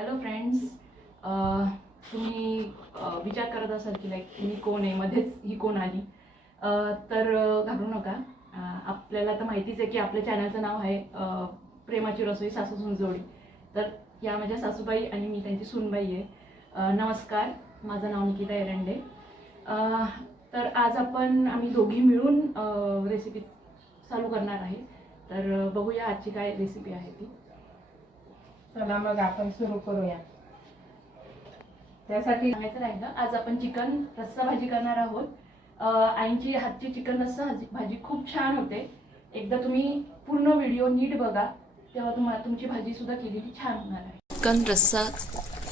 Hello friends तुम्ही विचार करत असाल की लाईक मी कोण आहे? मध्येच ही कोण आली? तर घाबरू नका. आपल्याला तर माहितीच आहे की आपल्या चॅनलचं नाव आहे प्रेमाची रसोई सासू सुनजोडी. तर या माझ्या सासूबाई आणि मी त्यांची सुनबाई आहे. नमस्कार. माझं नाव निकिता एरंडे. तर आज आपण आम्ही दोघी मिळून रेसिपी चालू करणार आहे. तर बघूया आजची काय रेसिपी आहे ती. चला मग आपण सुरू करूया. त्यासाठी सांगायचं राहिलं आज आपण चिकन रस्सा भाजी करणार आहोत. आईंची हातची चिकन रस्सा भाजी- भाजी खूप छान होते. एकदा तुम्ही पूर्ण व्हिडिओ नीट बघा. तेव्हा तुम्हाला तुमची भाजी सुद्धा केलेली छान होणार आहे. चिकन रस्सा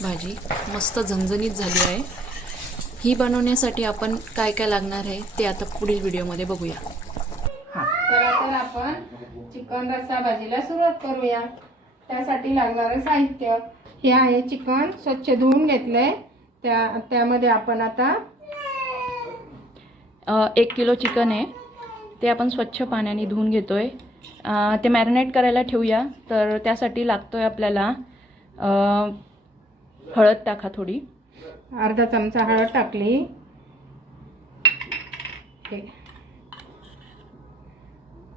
भाजी मस्त झणझणीत झाली आहे. ही बनवण्यासाठी आपण काय काय लागणार आहे ते आता पुढील व्हिडिओमध्ये बघूया. चला तर आपण चिकन रस्सा भाजीला सुरुवात करूया. त्यासाठी लागणारं साहित्य हे आहे चिकन स्वच्छ धुवून घेतलंय. त्या त्यामध्ये आपण आता एक किलो चिकन आहे. ते आपण स्वच्छ पाण्याने धुवून घेतोय. आहे ते मॅरिनेट करायला ठेवूया. तर त्यासाठी लागतोय आपल्याला हळद टाका थोडी. अर्धा चमचा हळद टाकली.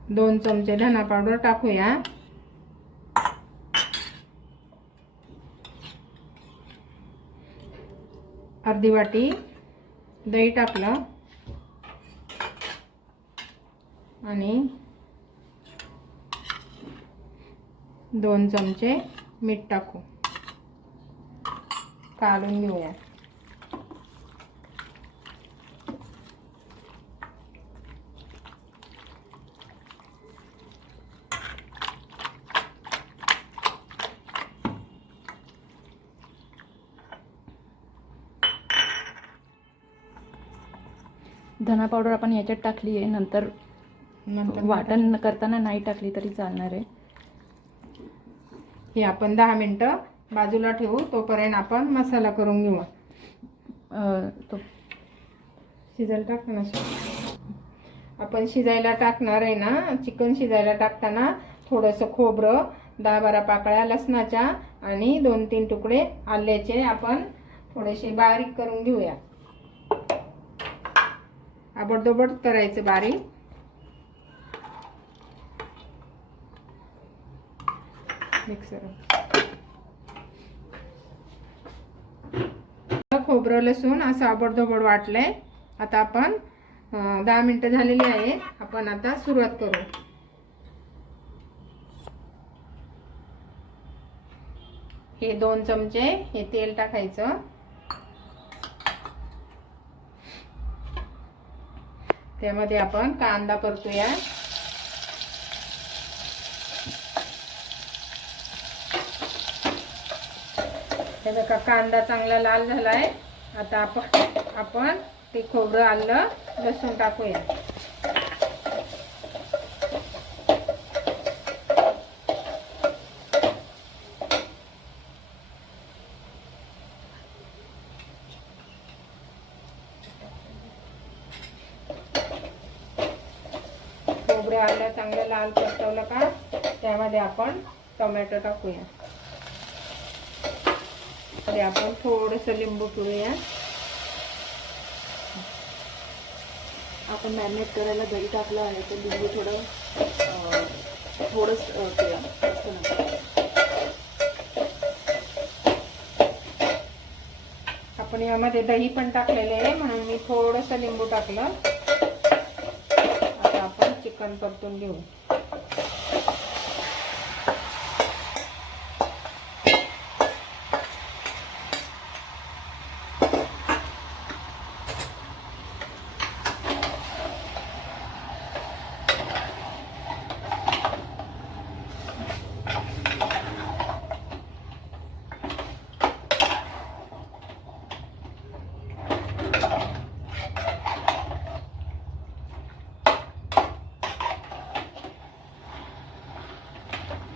दोन चमचे धना पावडर टाकूया. अर्धी वाटी दही टाकलं. आणि दोन चमचे मीठ टाकू. काढून घेऊया. धना पावडर आपण याच्यात टाकली आहे नंतर नंतर वाटण करताना नाही टाकली तरी चालणार आहे. हे आपण दहा मिनटं बाजूला ठेवू तोपर्यंत आपण मसाला करून घेऊ. तो शिजायला टाकतो ना आपण शिजायला टाकणार आहे ना चिकन शिजायला टाकताना थोडंसं खोबरं दहा बारा पाकळ्या लसणाच्या आणि दोन तीन तुकडे आल्याचे आपण थोडेसे बारीक करून घेऊया. आबडदोबड करायचं बारीक. मिक्सर. खोबरं लसूण असं आबडधोबड वाटलंय. आता आपण दहा मिनटं झालेली आहे आपण आता सुरुवात करू. हे दोन चमचे हे तेल टाकायचं. त्यामध्ये आपण कांदा परतूया हे बघा कांदा चांगला लाल झालाय. आता आपण आपण ते खोबरं आलं लसूण टाकूया खोबरं आलं चांगलं लाल परतवलं का त्यामध्ये आपण टोमॅटो टाकूया. आपण थोडंसं लिंबू पिळूया. आपण मॅरिनेट करायला दही टाकलं आहे तर लिंबू थोडं अं, थोडंच आपण यामध्ये दही पण टाकलेले आहे म्हणून मी थोडंसं लिंबू टाकलं. आता आपण चिकन परतून घेऊ.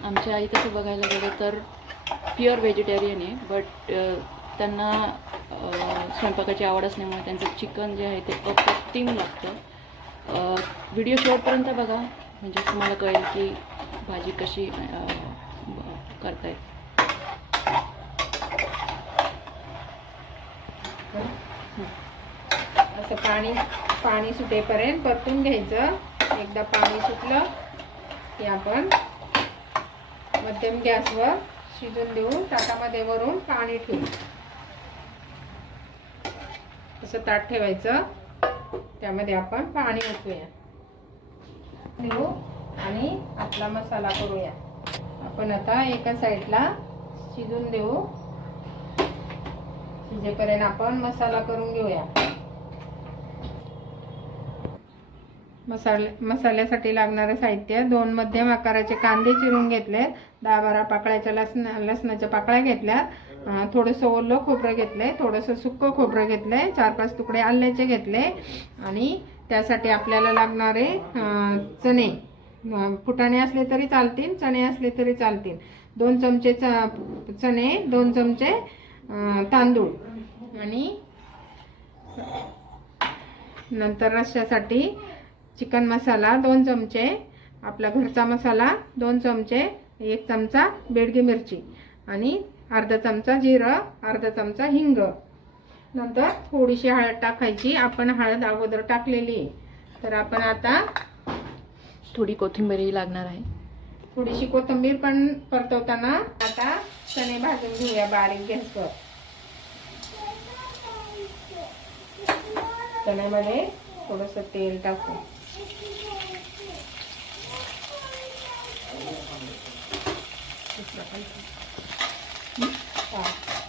आमच्या आई तसं बघायला गेलं तर प्युअर व्हेजिटेरियन आहे बट त्यांना स्वयंपाकाची आवड असल्यामुळे त्यांचं चिकन जे आहे ते अप्रतिम लागतं. व्हिडिओ शेवटपर्यंत बघा म्हणजे तुम्हाला कळेल की भाजी कशी करता येईल असं पाणी पाणी सुटेपर्यंत परतून घ्यायचं. एकदा पाणी सुटलं की आपण मध्यम गॅसवर शिजून देऊन ताटामध्ये वरून पाणी ठेवू. असं ताट ठेवायचं. त्यामध्ये आपण पाणी ओतूया. देऊ आणि आपला मसाला करूया. आपण आता एका साईडला शिजून देऊ. शिजेपर्यंत आपण मसाला करून घेऊया. मसाले मसाल्यासाठी लागणारं साहित्य दोन मध्यम आकाराचे कांदे चिरून घेतले दहा बारा पाकळ्याच्या लसण लसणाच्या पाकळ्या घेतल्या. थोडंसं ओलं खोबरं घेतलंय थोडंसं सुक्कं खोबरं घेतलंय चार पाच तुकडे आल्याचे घेतले. आणि त्यासाठी आपल्याला लागणारे चणे. फुटाणे असले तरी चालतील चणे असले तरी चालतील. दोन चमचे चणे दोन चमचे तांदूळ. आणि नंतर रश्श्यासाठी चिकन मसाला दोन चमचे आपला घरचा मसाला दोन चमचे एक चमचा बेडगी मिरची आणि अर्धा चमचा जिरं अर्धा चमचा हिंग. नंतर थोडीशी हळद टाकायची. आपण हळद अगोदर टाकलेली तर आपण आता थोडी कोथिंबीरही लागणार आहे. थोडीशी कोथिंबीर पण परतवताना आता चणे भाजून घेऊया बारीक गॅसवर. चण्यामध्ये थोडंसं तेल टाकू เดี๋ยวไปปไป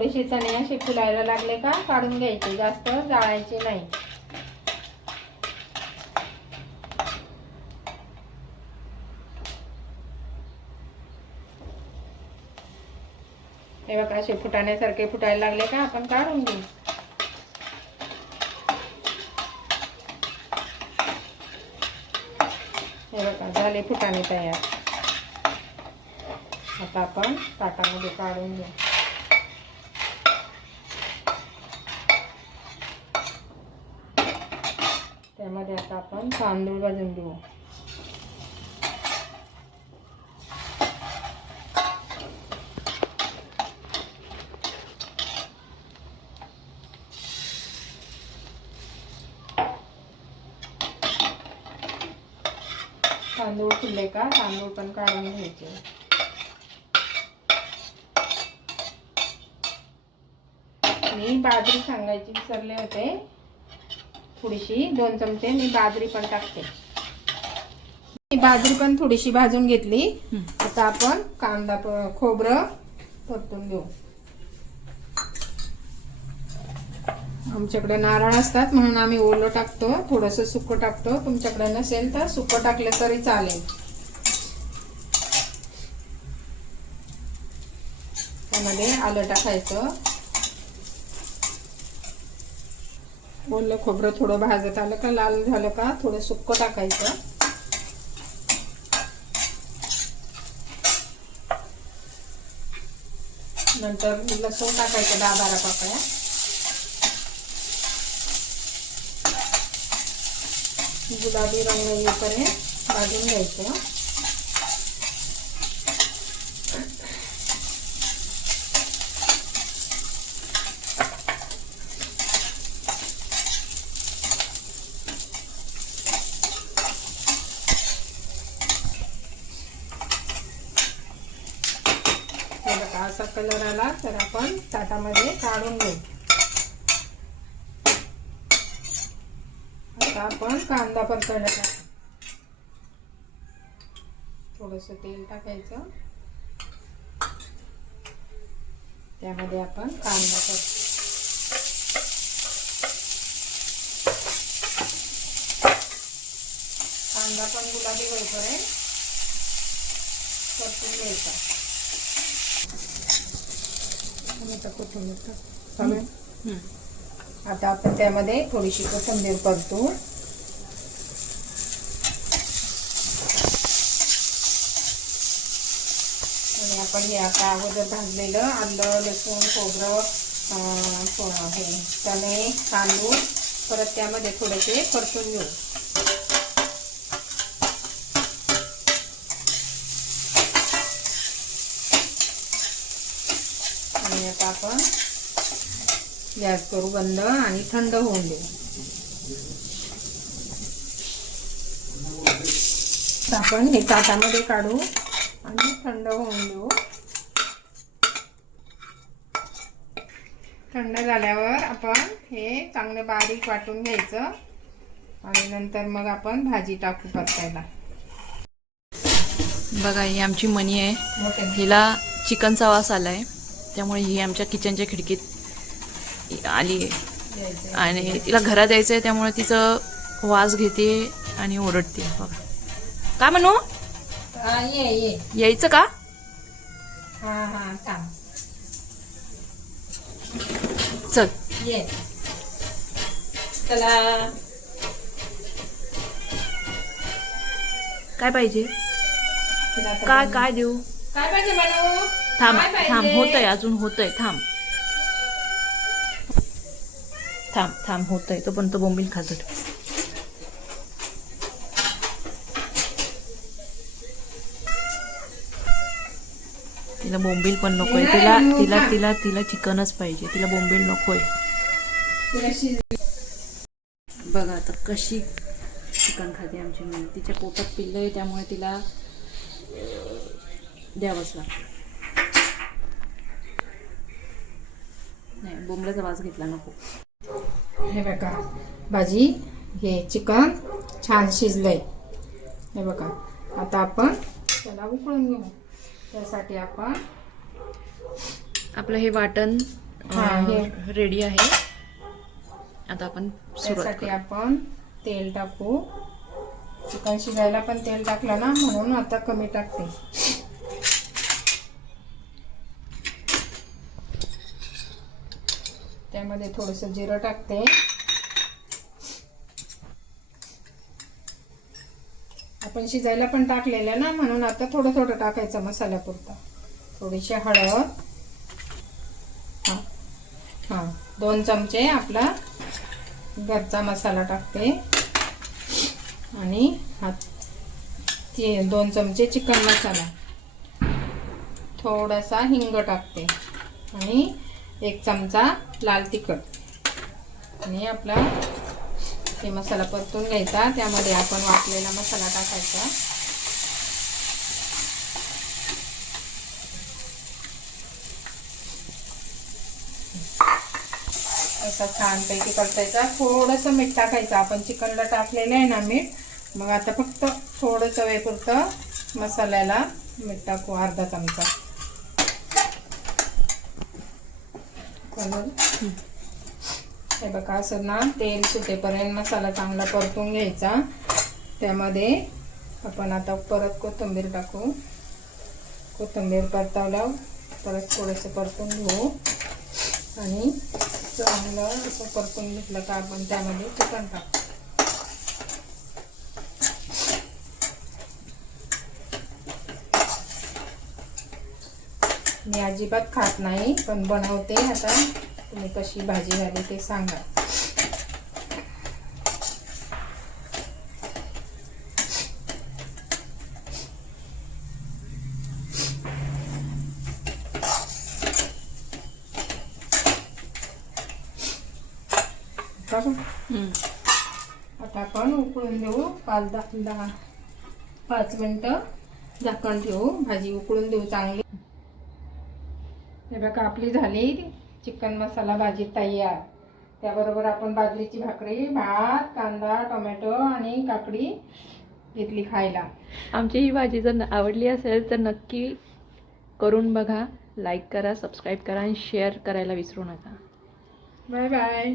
थोडेसे चणे असे फुलायला लागले का? काढून घ्यायचे. जास्त जाळायचे नाही. हे बघा असे फुटाण्यासारखे फुटायला लागले का? आपण काढून घेऊ. हे बघा झाले फुटाणे तयार. आता आपण ताटामध्ये काढून घेऊ त्यामध्ये आता आपण तांदूळ भाजून घेऊ. तांदूळ फुलले का? तांदूळ पण काढून घ्यायचे. मी बाजरी सांगायची विसरले होते. थोडीशी दोन चमचे मी बाजरी पण टाकते. मी बाजरी पण थोडीशी भाजून घेतली. आता आपण कांदा खोबरं परतून घेऊ. आमच्याकडे नारळ असतात म्हणून आम्ही ओलं टाकतो थोडंसं सुकं टाकतो. तुमच्याकडे नसेल तर सुकं टाकलं तरी चालेल. त्यामध्ये आलं टाकायचं. ओलं खोबरं थोडं भाजत आलं का लाल झालं का थोडं सुक्क टाकायचं. नंतर लसूण टाकायचं दहा बारा पाकळ्या. गुलाबी रंग येईपर्यंत भाजून घ्यायचं हे बघा असा कलर आला तर आपण ताटामध्ये काढून घेऊ. आता आपण कांदा परतायला टाकू थोडस तेल टाकायचं. त्यामध्ये आपण कांदा परत कांदा पण गुलाबी होईपर्यंत परतून घ्यायचा. आता कोथिंबीर तर चालेल आता आपण त्यामध्ये थोडीशी कोथिंबीर करतो. आणि आपण हे आता अगोदर भाजलेलं आलं लसूण खोबरं हे चणे तांदूळ परत त्यामध्ये थोडेसे परतून घेऊ. गॅस करू बंद आणि थंड होऊन देऊ. आपण हे ताटामध्ये काढू आणि थंड होऊन देऊ. थंड झाल्यावर आपण हे चांगलं बारीक वाटून घ्यायचं आणि नंतर मग आपण भाजी टाकू परतायला बघा ही आमची मनी आहे. हिला चिकनचा वास आलाय. त्यामुळे ही आमच्या किचनच्या खिडकीत आली आहे आणि तिला घरात यायचं आहे त्यामुळे तिचं वास घेते आणि ओरडते. बघा. काय म्हणू? ये ये. यायचं का? हा हा चल. ये. चला. काय पाहिजे? काय काय देऊ? काय पाहिजे थांब? थांब. होतंय अजून होतंय. थांब. थांब थांब होतंय. तो पण तो बोंबील खातो तिला बोंबील पण नकोय. नाही, तिला नको. तिला तिला तिला चिकनच पाहिजे. तिला बोंबील नकोय. तुला शिज- बघा आता कशी चिकन खाते आमची मुलगी. तिच्या पोटात पिल्लं आहे त्यामुळे तिला द्यावंच लागतं. नाही बोंबल्याचा वास घेतला नको. हे बघा. भाजी हे चिकन छान शिजलंय. हे बघा. आता आपण त्याला उकळून घेऊ. त्यासाठी आपण आपलं हे वाटण. रेडी आहे. आता आपण त्यासाठी. आपण तेल टाकू. चिकन शिजायला पण तेल टाकलं ना म्हणून आता कमी टाकते. त्यामध्ये थोडस जिरं टाकते. आपण शिजायला पण टाकलेलं ना म्हणून आता थोडं थोडं टाकायचं मसाल्यापुरता. थोडीशी हळद. हा हा दोन चमचे आपला घरचा मसाला टाकते. आणि हा दोन चमचे चिकन मसाला. थोडासा हिंग टाकते. आणि एक चमचा लाल तिखट. आणि आपला हे मसाला परतून घ्यायचा. त्यामध्ये आपण वाटलेला मसाला टाकायचा. असा छानपैकी परतायचा. थोडंसं मीठ टाकायचं. आपण चिकनला टाकलेलं आहे ना मीठ. मग आता फक्त थोडं चवेपुरतं मसाल्याला मीठ टाकू. अर्धा चमचा. चालेल? हे बघा असं ना तेल सुटेपर्यंत मसाला चांगला परतून घ्यायचा. त्यामध्ये आपण आता परत कोथिंबीर टाकू. कोथिंबीर परतावल्यावर परत थोडंसं परतून घेऊ. आणि चांगलं असं परतून घेतलं का आपण त्यामध्ये चिकन टाकू. मी अजिबात खात नाही पण बनवते आता. तुम्ही कशी भाजी झाली ते सांगा. आता आपण उकळून देऊ पाच दहा दहा पाच मिनटं झाकण ठेवू. भाजी उकळून देऊ चांगली. हे बघा आपली झाली चिकन मसाला भाजी तयार. त्याबरोबर आपण बाजरीची भाकरी भात कांदा टोमॅटो आणि काकडी घेतली खायला. आमची ही भाजी जर आवडली असेल तर नक्की करून बघा लाईक करा सबस्क्राईब करा आणि शेअर करायला विसरू नका. Bye bye